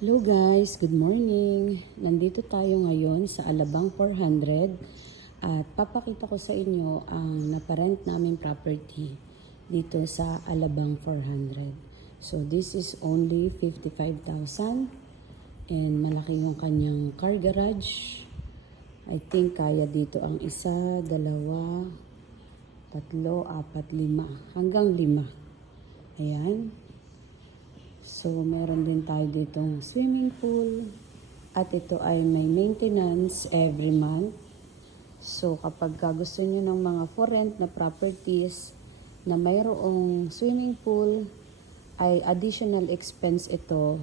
Hello guys, good morning. Nandito tayo ngayon sa Alabang 400 at papakita ko sa inyo ang naparent namin property dito sa Alabang 400. So this is only 55,000 and malaki yung kanyang car garage. I think kaya dito ang isa, dalawa, tatlo, apat, lima, hanggang 5. Ayan. So, meron din tayo ditong swimming pool. At ito ay may maintenance every month. So, kapag gusto nyo ng mga for rent na properties na mayroong swimming pool, ay additional expense ito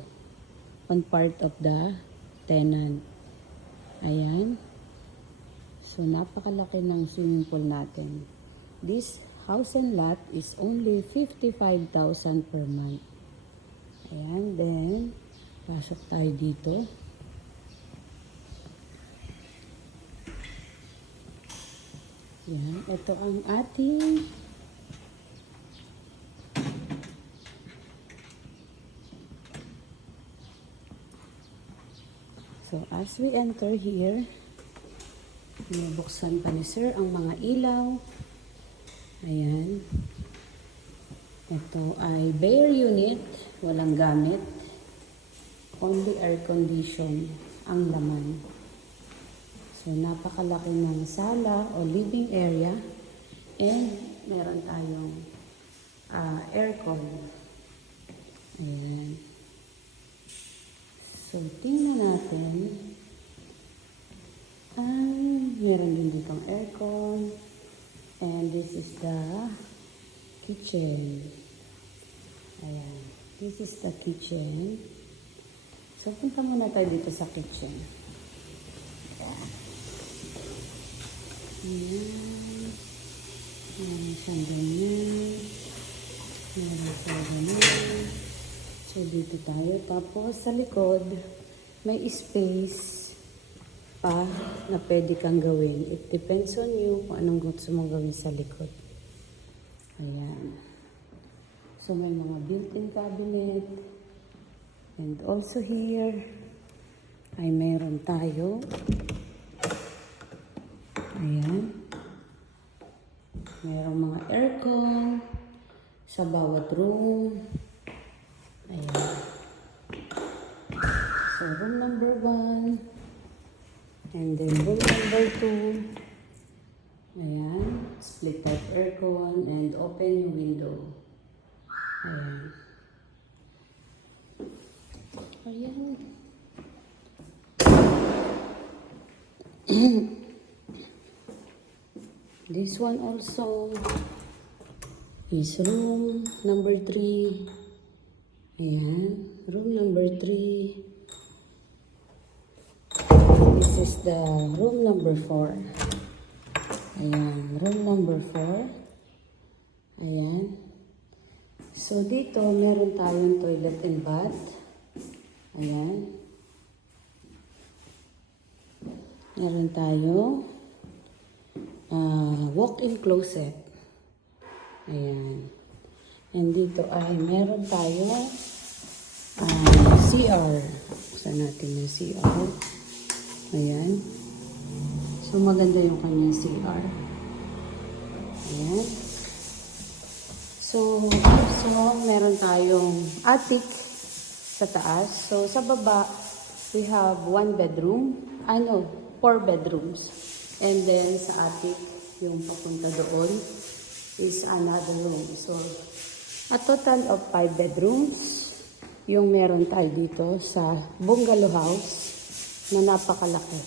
on part of the tenant. Ayan. So, napakalaki ng swimming pool natin. This house and lot is only 55,000 per month. Ayan, then, pasok tayo dito. Ayan, ito ang ating so, as we enter here, buksan pa ni sir ang mga ilaw. Ayan. Ito ay bare unit, walang gamit. Only air condition ang laman. So, napakalaki ng sala o living area. And, meron tayong aircon. Ayan. So, tingnan natin. Meron din ditong aircon. And this is the kitchen. Ayan. This is the kitchen. So, punta muna tayo dito sa kitchen. Ayan. Meron siyang ganyan. Meron siyang ganyan. So, dito tayo. Tapos, sa likod, may space pa na pwede kang gawin. It depends on you kung anong gusto mong gawin sa likod. Ayan. So, may mga built-in cabinet. And also here, ay mayroon tayo. Ayan. Mayroong mga aircon sa bawat room. Ayan. So, room number 1. And then room number 2. Ayan, split type aircon and open yung window. Ayan. Ayan. This one also is room number 3. Ayan, room number 3. This is the room number 4. Ayan, room number 4. Ayan. So, dito, meron tayong toilet and bath. Ayan. Meron tayo walk-in closet. Ayan. And dito ay meron tayo CR. Buksan natin yung CR. Ayan. So, maganda yung kanyang CR. Ayan. So, meron tayong attic sa taas. So, sa baba, we have 1 bedroom. 4 bedrooms. And then, sa attic, yung papunta doon, is another room. So, a total of 5 bedrooms yung meron tayo dito sa bungalow house na napakalaki.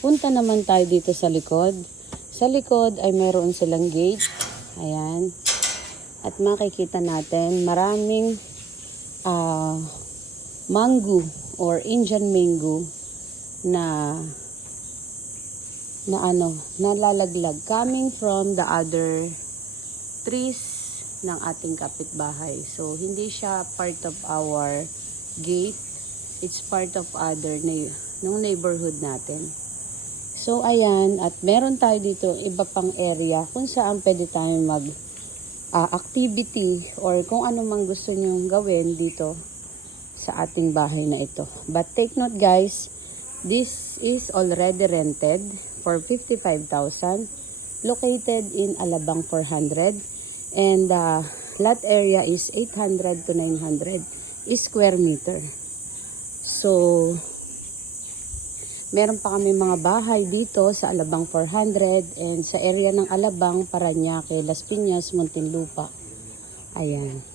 Punta naman tayo dito sa likod. Sa likod ay meron silang gate. Ayan. At makikita natin maraming mango or Indian mango na nalalaglag coming from the other trees ng ating kapitbahay. So, hindi siya part of our gate. It's part of other nung neighborhood natin. So, ayan. At meron tayo dito iba pang area kung saan pwede tayo mag activity or kung ano mang gusto nyong gawin dito sa ating bahay na ito. But take note guys, this is already rented for 55,000, located in Alabang 400, and the lot area is 800 to 900 square meter. So, meron pa kami mga bahay dito sa Alabang 400 and sa area ng Alabang, Parañaque, Las Piñas, Muntinlupa. Ayan.